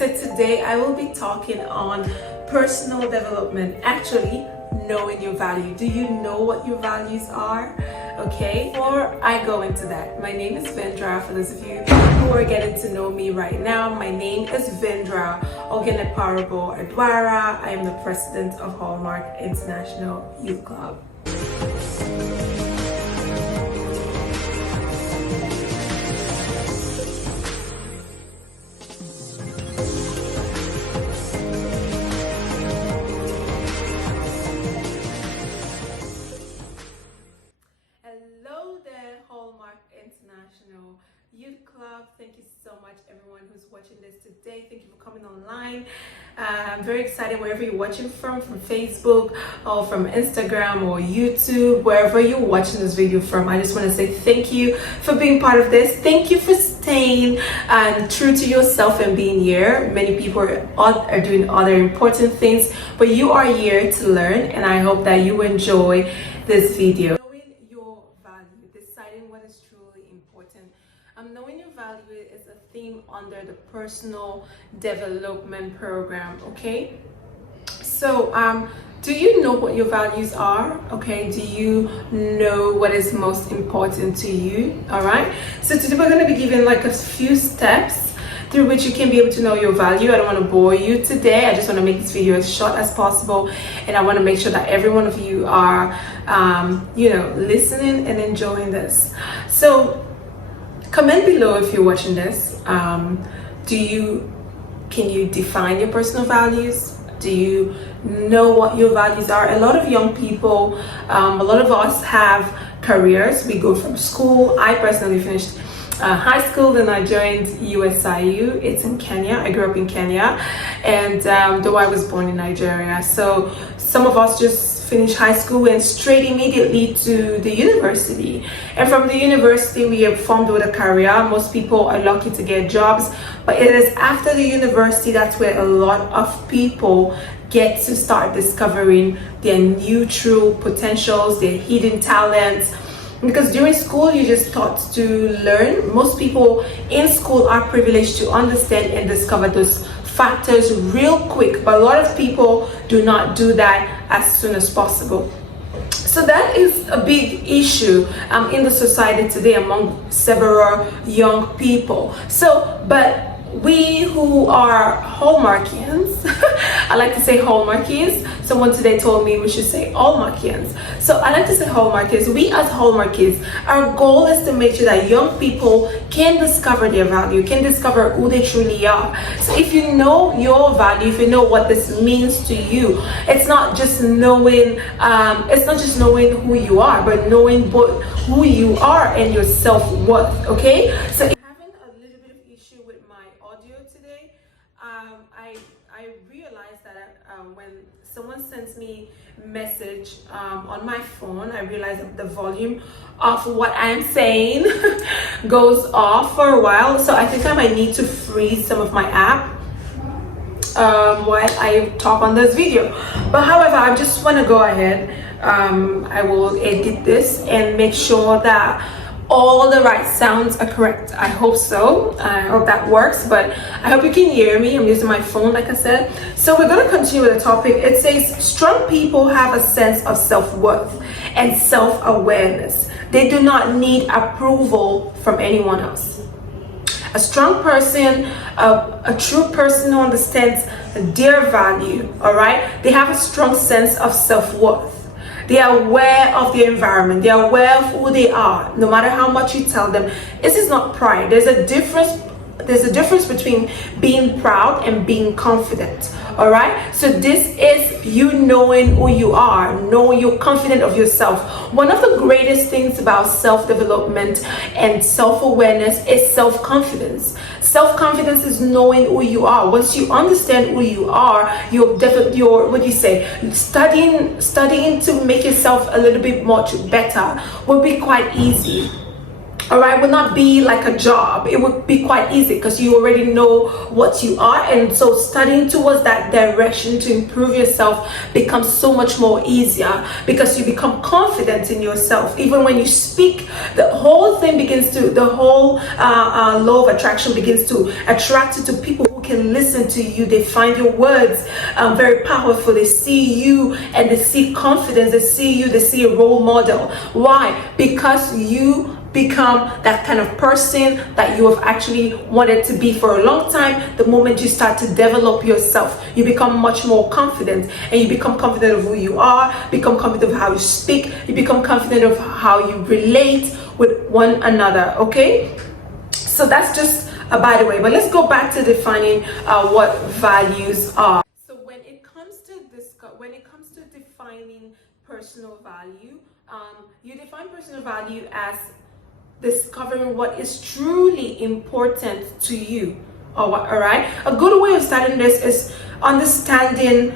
so today I will be talking on personal development, actually knowing your value. Do you know what your values are? Okay, before I go into that, my name is Vindra. For those of you who are getting to know me right now, my name is Vindra Aduara. I am the president of Hallmark International Youth Club. Hello there, Hallmark International Youth Club. Thank you so much, everyone who's watching this today. Thank you for coming online. I'm very excited wherever you're watching from Facebook or from Instagram or YouTube, wherever you're watching this video from. I just want to say thank you for being part of this. Thank you for staying true to yourself and being here. Many people are doing other important things, but you are here to learn, and I hope that you enjoy this video. Knowing your value is a theme under the personal development program. Okay, so do you know what your values are? Okay, do you know what is most important to you? All right, so today we're going to be giving like a few steps through which you can be able to know your value. I don't want to bore you today. I just want to make this video as short as possible, and I want to make sure that every one of you are listening and enjoying this. So comment below if you're watching this. Can you define your personal values? Do you know what your values are? A lot of young people, a lot of us have careers. We go from school. I personally finished high school, then I joined USIU. It's in Kenya. I grew up in Kenya, and though I was born in Nigeria, so some of us just finish high school and straight immediately to the university, and from the university we are formed with a career. Most people are lucky to get jobs, but it is after the university that's where a lot of people get to start discovering their new true potentials, their hidden talents. Because during school you're just taught to learn. Most people in school are privileged to understand and discover those factors real quick, but a lot of people do not do that as soon as possible. So that is a big issue in the society today among several young people. But we who are Hallmarkians, I like to say Hallmarkians. Someone today told me we should say Hallmarkians. So I like to say Hallmarkians. We as Hallmarkians, our goal is to make sure that young people can discover their value, can discover who they truly are. So if you know your value, if you know what this means to you, it's not just knowing who you are, but knowing both who you are and your self-worth. Okay, so today, I realized that when someone sends me message on my phone, I realize that the volume of what I'm saying goes off for a while. So I think I might need to freeze some of my app while I talk on this video. But however, I just want to go ahead. I will edit this and make sure that all the right sounds are correct. I hope so. I hope that works, but I hope you can hear me. I'm using my phone, like I said. So we're going to continue with the topic. It says strong people have a sense of self-worth and self-awareness. They do not need approval from anyone else. A strong person, a true person who understands their value, all right? They have a strong sense of self-worth. They are aware of their environment. They are aware of who they are, no matter how much you tell them. This is not pride. There's a difference between being proud and being confident. All right, so this is you knowing who you are, knowing you're confident of yourself. One of the greatest things about self-development and self-awareness is self-confidence. Self-confidence is knowing who you are. Once you understand who you are, you're studying to make yourself a little bit much better will be quite easy. all right, would not be like a job. It would be quite easy because you already know what you are. And so studying towards that direction to improve yourself becomes so much more easier because you become confident in yourself. Even when you speak, the whole thing begins to, the whole law of attraction begins to attract you to people who can listen to you. They find your words very powerful. They see you and they see confidence. They see you, they see a role model. Why? Because you become that kind of person that you have actually wanted to be for a long time. The moment you start to develop yourself, you become much more confident, and you become confident of who you are, become confident of how you speak, you become confident of how you relate with one another. Okay, so that's just by the way, but let's go back to defining what values are. So when it comes to defining personal value, you define personal value as discovering what is truly important to you. All right, a good way of starting this is understanding,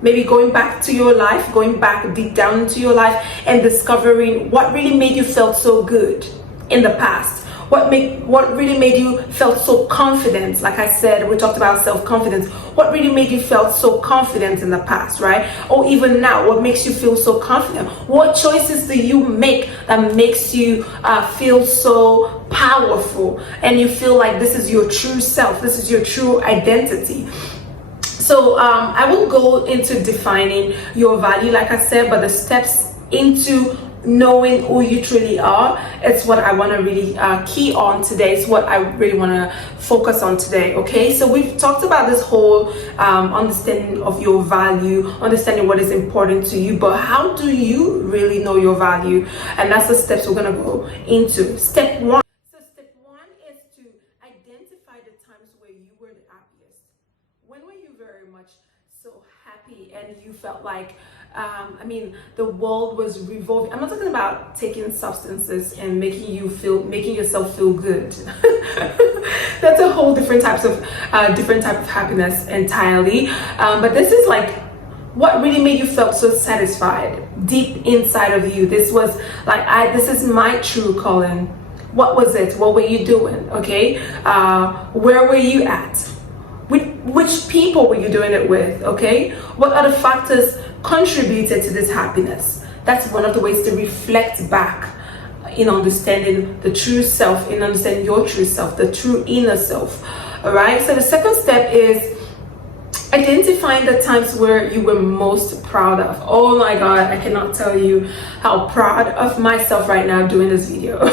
maybe going back to your life, going back deep down into your life and discovering what really made you feel so good in the past. What really made you felt so confident? Like I said, we talked about self-confidence. What really made you felt so confident in the past, right? Or even now, what makes you feel so confident? What choices do you make that makes you feel so powerful and you feel like this is your true self, this is your true identity? So I will go into defining your value, like I said, but the steps into knowing who you truly are, it's what I want to really key on today. It's what I really want to focus on today. Okay, so we've talked about this whole understanding of your value, understanding what is important to you, but how do you really know your value? And that's the steps we're going to go into. Step one. So step one is to identify the times where you were the happiest. When were you very much so happy and you felt like the world was revolving? I'm not talking about taking substances and making yourself feel good. That's a whole different type of happiness entirely. But this is like what really made you felt so satisfied deep inside of you. This was like, this is my true calling. What was it? What were you doing? Okay, where were you at? Which people were you doing it with? Okay, what other factors contributed to this happiness? That's one of the ways to reflect back in understanding the true self, in understanding your true self, the true inner self. All right, so the second step is identifying the times where you were most proud of. Oh my God, I cannot tell you how proud of myself right now doing this video.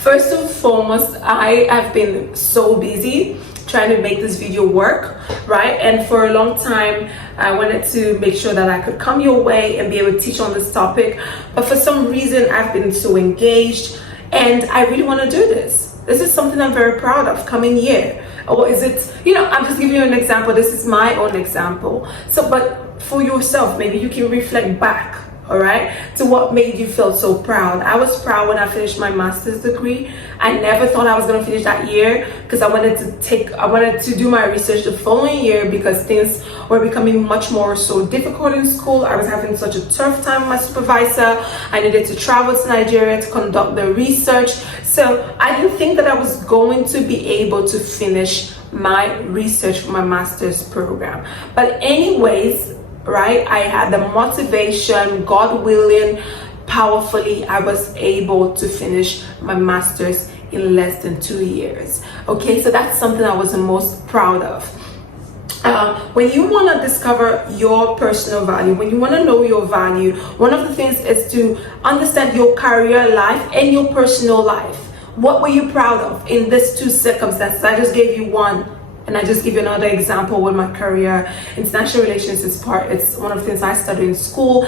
First and foremost, I have been so busy trying to make this video work, right? And for a long time, I wanted to make sure that I could come your way and be able to teach on this topic. But for some reason, I've been so engaged and I really want to do this. This is something I'm very proud of coming year. Or is it, I'm just giving you an example. This is my own example. So, but for yourself, maybe you can reflect back, all right, to what made you feel so proud. I was proud when I finished my master's degree. I never thought I was going to finish that year because I wanted to do my research the following year because things were becoming much more so difficult in school. I was having such a tough time with my supervisor. I needed to travel to Nigeria to conduct the research. So I didn't think that I was going to be able to finish my research for my master's program. But anyways, right, I had the motivation, God willing, powerfully, I was able to finish my master's in less than 2 years. Okay, so that's something I was the most proud of. When you want to discover your personal value, when you want to know your value, one of the things is to understand your career life and your personal life. What were you proud of in these two circumstances? I just gave you one. And I just give you another example with my career. International relations is it's one of the things I studied in school,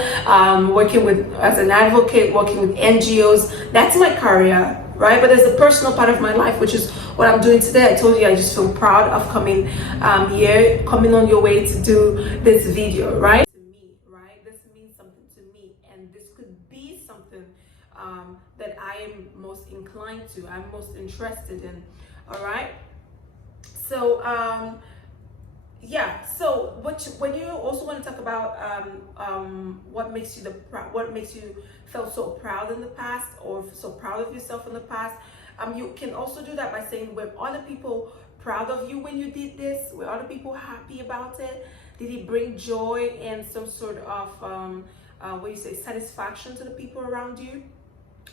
working as an advocate, working with NGOs. That's my career, right? But there's the personal part of my life, which is what I'm doing today. I told you I just feel proud of coming here, coming on your way to do this video, right? To me, right? This means something to me, and this could be something that I am most inclined to, I'm most interested in, all right? So yeah, so when you also want to talk about what makes you what makes you felt so proud in the past, or so proud of yourself in the past, you can also do that by saying, were other people proud of you when you did this? Were other people happy about it? Did it bring joy and some sort of what you say, satisfaction to the people around you?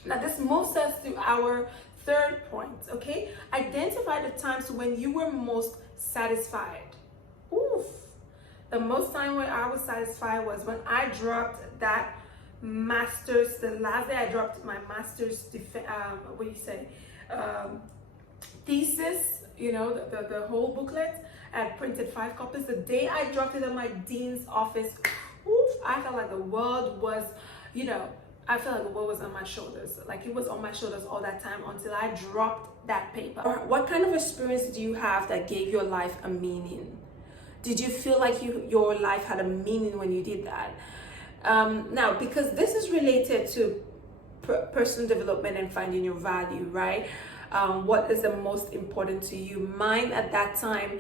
Now this moves us to our third point. Okay, identify the times when you were most satisfied. Oof. The most time when I was satisfied was when I dropped that master's, the last day I dropped my master's, what do you say, thesis, you know, the whole booklet. I had printed 5 copies. The day I dropped it in my dean's office, oof, I felt like the world was, you know, I felt like the world was on my shoulders. Like it was on my shoulders all that time until I dropped that paper. What kind of experience did you have that gave your life a meaning? Did you feel like your life had a meaning when you did that? Now, because this is related to personal development and finding your value, right? What is the most important to you? Mine at that time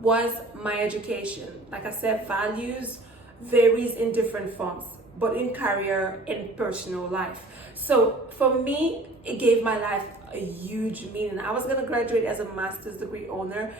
was my education. Like I said, values varies in different forms, but in career and personal life. So for me, it gave my life a huge meaning. I was gonna graduate as a master's degree older,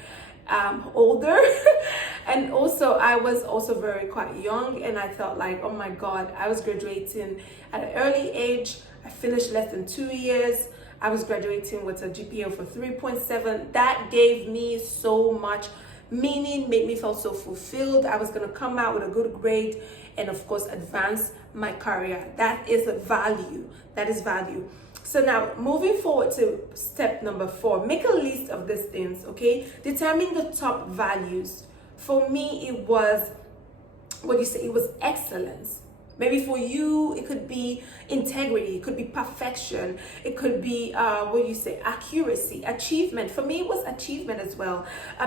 and also I was also very quite young, and I felt like, oh my God, I was graduating at an early age. I finished less than 2 years. I was graduating with a GPA for 3.7. That gave me so much meaning, made me feel so fulfilled. I was going to come out with a good grade and of course advance my career. That is a value. That is value. So now moving forward to step number 4, make a list of these things, okay? Determine the top values. For me, it was, what do you say? It was excellence. Maybe for you, it could be integrity, it could be perfection, it could be, what do you say, accuracy, achievement. For me, it was achievement as well.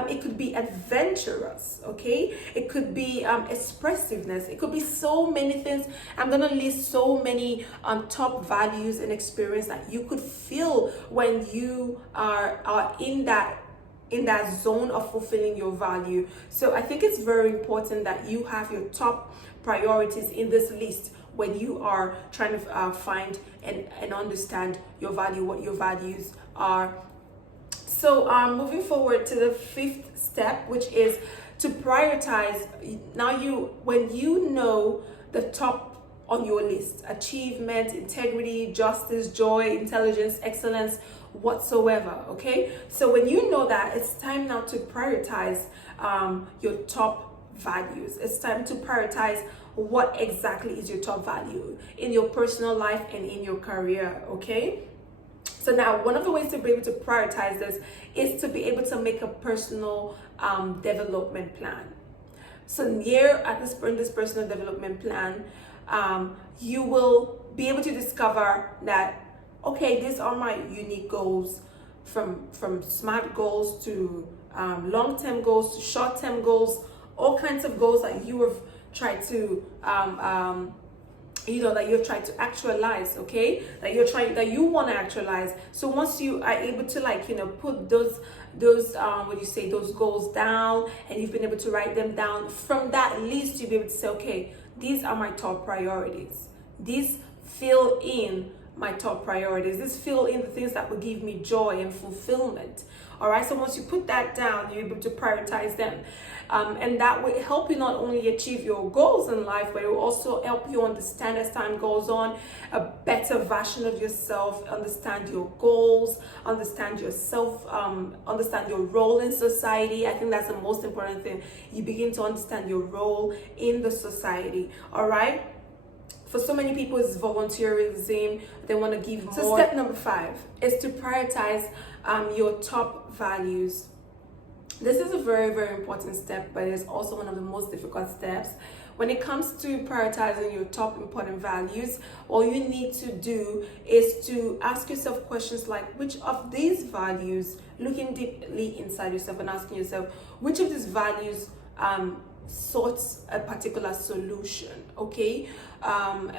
It could be adventurous, okay? It could be expressiveness. It could be so many things. I'm gonna list so many top values and experience that you could feel when you are in that zone of fulfilling your value. So I think it's very important that you have your top priorities in this list when you are trying to find and understand your value, what your values are. So moving forward to the 5th step, which is to prioritize. Now when you know the top on your list, achievement, integrity, justice, joy, intelligence, excellence, whatsoever, okay? So when you know that, it's time now to prioritize your top values. It's time to prioritize what exactly is your top value in your personal life and in your career, okay? So now one of the ways to be able to prioritize this is to be able to make a personal development plan. So here at this personal development plan, you will be able to discover that, okay, these are my unique goals, from SMART goals to long-term goals to short-term goals, all kinds of goals that you have tried to that you're trying to actualize, okay, that you want to actualize. So once you are able to put those what you say, those goals down, and you've been able to write them down, from that list you'll be able to say, okay, these are my top priorities. These fill in my top priorities. These fill in the things that will give me joy and fulfillment. All right, so once you put that down, you're able to prioritize them, and that will help you not only achieve your goals in life, but it will also help you understand, as time goes on, a better version of yourself, understand your goals, understand yourself, understand your role in society. I think that's the most important thing. You begin to understand your role in the society. All right. For so many people, it's volunteerism. They want to give more. So step number 5 is to prioritize your top values. This is a very, very important step, but it's also one of the most difficult steps. When it comes to prioritizing your top important values, all you need to do is to ask yourself questions like, which of these values, looking deeply inside yourself and asking yourself, which of these values sorts a particular solution, okay?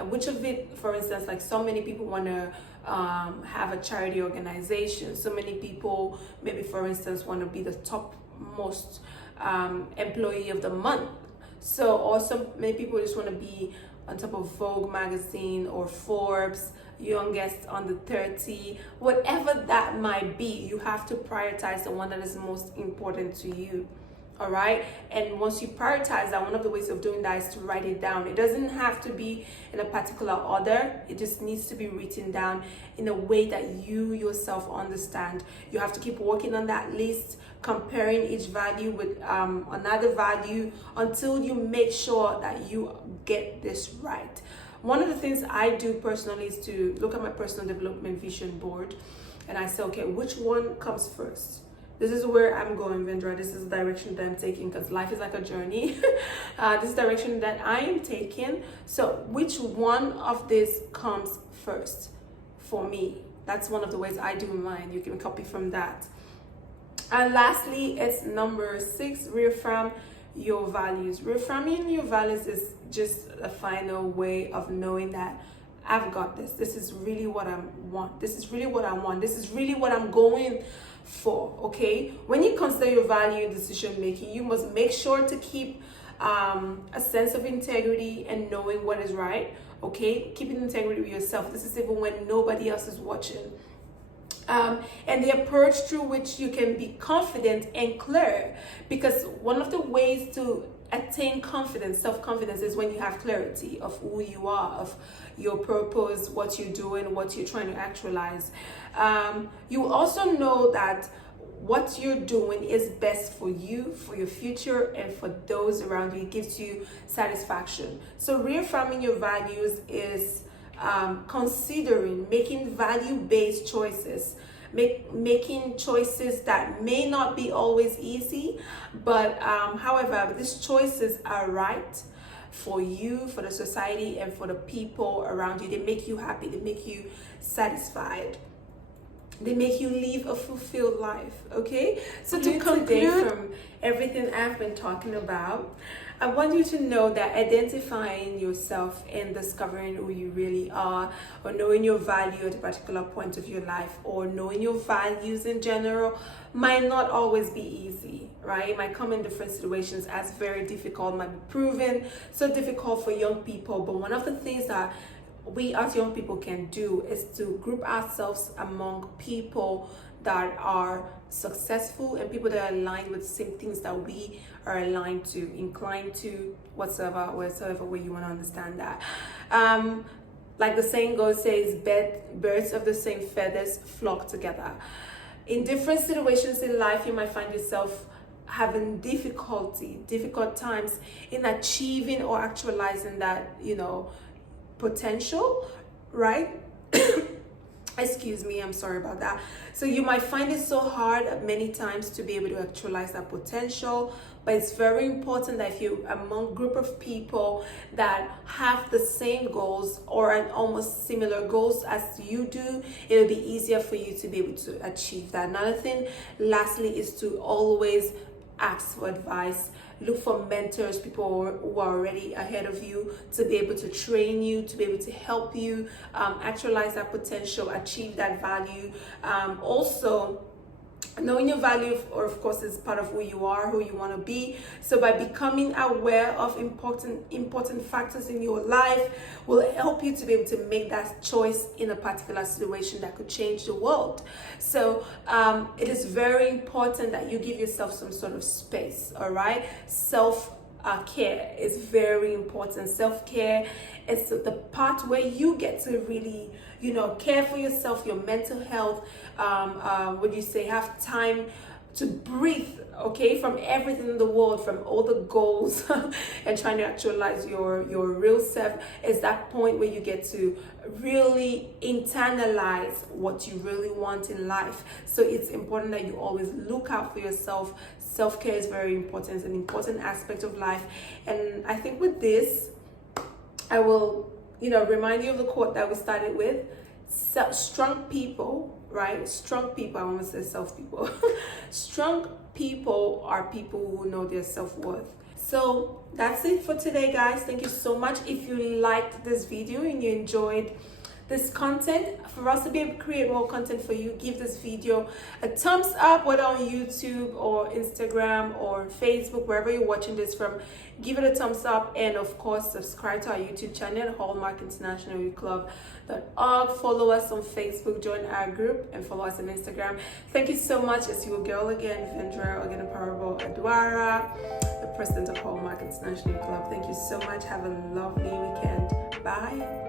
Which of it, for instance, like so many people want to have a charity organization. So many people, maybe for instance, want to be the top most employee of the month. So, or many people just want to be on top of Vogue magazine or Forbes, youngest under 30, whatever that might be. You have to prioritize the one that is most important to you. All right, and once you prioritize that, one of the ways of doing that is to write it down. It doesn't have to be in a particular order, it just needs to be written down in a way that you yourself understand. You have to keep working on that list, comparing each value with another value until you make sure that you get this right. One of the things I do personally is to look at my personal development vision board, and I say, okay, which one comes first? This is where I'm going, Vindra. This is the direction that I'm taking, because life is like a journey. This direction that I am taking. So which one of this comes first for me? That's one of the ways I do mine. You can copy from that. And lastly, it's number 6, reaffirm your values. Reaffirming your values is just a final way of knowing that I've got this. This is really what I want. This is really what I want. This is really what I'm going for. Okay, when you consider your value in decision making, you must make sure to keep a sense of integrity and knowing what is right. Okay, keeping integrity with yourself. This is even when nobody else is watching. And the approach through which you can be confident and clear, because one of the ways to attain confidence, self-confidence, is when you have clarity of who you are, of your purpose, what you're doing, what you're trying to actualize. You also know that what you're doing is best for you, for your future, and for those around you. It gives you satisfaction. So reaffirming your values is considering making value-based choices, making choices that may not be always easy, but however, these choices are right for you, for the society, and for the people around you. They make you happy, they make you satisfied, they make you live a fulfilled life. Okay, so to conclude from everything I've been talking about, I want you to know that identifying yourself and discovering who you really are, or knowing your value at a particular point of your life, or knowing your values in general, might not always be easy, right? It might come in different situations as very difficult, might be proven so difficult for young people. But one of the things that we as young people can do is to group ourselves among people that are successful and people that are aligned with the same things that we are aligned to, inclined to, whatsoever way you want to understand that. Like the saying goes, says birds of the same feathers flock together. In different situations in life, you might find yourself having difficult times in achieving or actualizing that, potential, right? Excuse me, I'm sorry about that. So you might find it so hard many times to be able to actualize that potential, but it's very important that if you're among a group of people that have the same goals or an almost similar goals as you do, it'll be easier for you to be able to achieve that. Another thing, lastly, is to always ask for advice. Look for mentors, people who are already ahead of you, to be able to train you, to be able to help you actualize that potential, achieve that value. Also, knowing your value, or of course, is part of who you are, who you want to be. So by becoming aware of important factors in your life will help you to be able to make that choice in a particular situation that could change the world. So it is very important that you give yourself some sort of space. All right, care is very important. Self-care is the part where you get to really, care for yourself, your mental health. Have time to breathe, okay, from everything in the world, from all the goals and trying to actualize your real self. Is that point where you get to really internalize what you really want in life. So it's important that you always look out for yourself. Self-care is very important. It's an important aspect of life. And I think with this, I will, remind you of the quote that we started with. Strong people, right? Strong people, I want to say self people. Strong people are people who know their self-worth. So that's it for today, guys. Thank you so much. If you liked this video and you enjoyed this content, for us to be able to create more content for you, give this video a thumbs up, whether on YouTube or Instagram or Facebook, wherever you're watching this from. Give it a thumbs up, and of course subscribe to our YouTube channel, Hallmark International Club.org. Follow us on Facebook, join our group, and follow us on Instagram. Thank you so much. It's your girl again, Vindra Aduara, the president of Hallmark International Club. Thank you so much. Have a lovely weekend. Bye.